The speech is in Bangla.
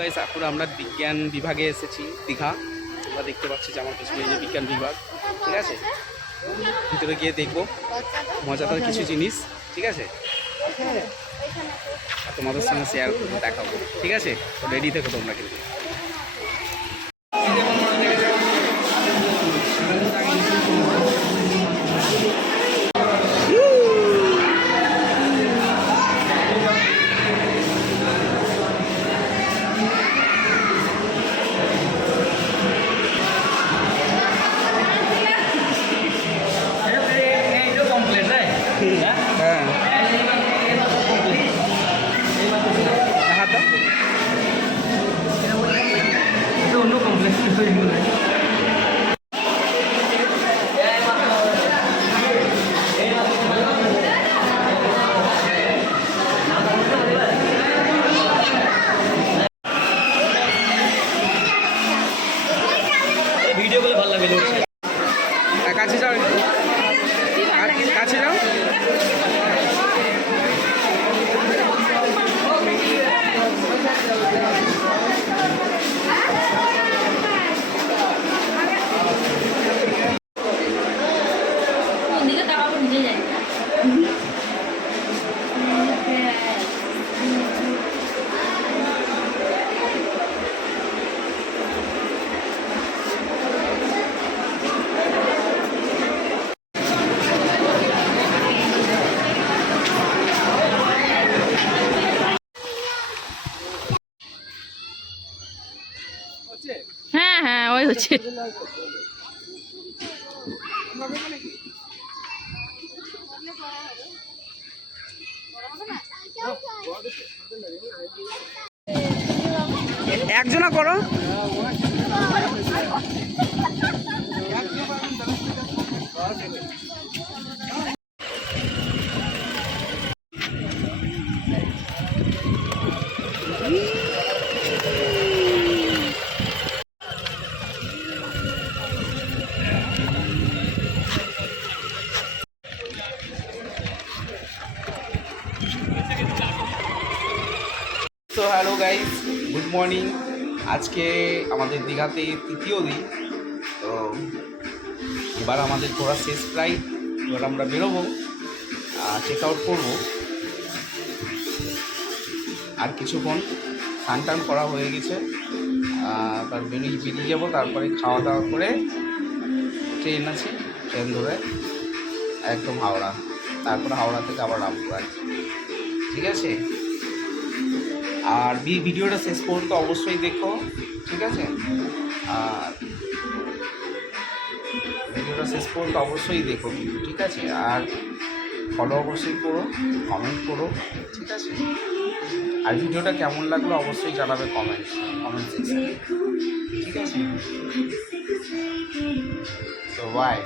গাইস এখন আমরা বিজ্ঞান বিভাগে এসেছি দীঘা। তোমরা দেখতে পাচ্ছি যে আমার পিছনে যে বিজ্ঞান বিভাগ, ঠিক আছে। ভিতরে গিয়ে দেখবো মজাদার কিছু জিনিস, ঠিক আছে, আর তোমাদের সঙ্গে শেয়ার করবো, দেখাবো, ঠিক আছে। তো রেডি থেকো তোমরা কিন্তু। ভিডিও করে ভালো লাগে, কাছে যাও, কাছে যাও। হ্যাঁ হ্যাঁ ওই হচ্ছে। একজনা করো। তো হ্যালো গাইস, গুড মর্নিং। আজকে আমাদের দীঘাতে তৃতীয় দিন। তো এবার আমাদের ঘোরা শেষ প্রায়। এবার আমরা বেরোবো, চেক আউট করবো। আর কিছুক্ষণ স্নান টান করা হয়ে গেছে, তার বেরিয়ে যাবো। তারপরে খাওয়া দাওয়া করে ট্রেন আছে, ট্রেন ধরে একদম হাওড়া, তারপরে হাওড়া থেকে আবার রামপুরহাট, ঠিক আছে। আর ভিডিওটা শেষ পর্যন্ত অবশ্যই দেখো, ঠিক আছে। আর ভিডিওটা শেষ পর্যন্ত অবশ্যই দেখো কিন্তু, ঠিক আছে। আর ফলো অবশ্যই করো, কমেন্ট করো, ঠিক আছে। আর ভিডিওটা কেমন লাগলো অবশ্যই জানাবে কমেন্ট সেকশনে, ঠিক আছে। তো বাই।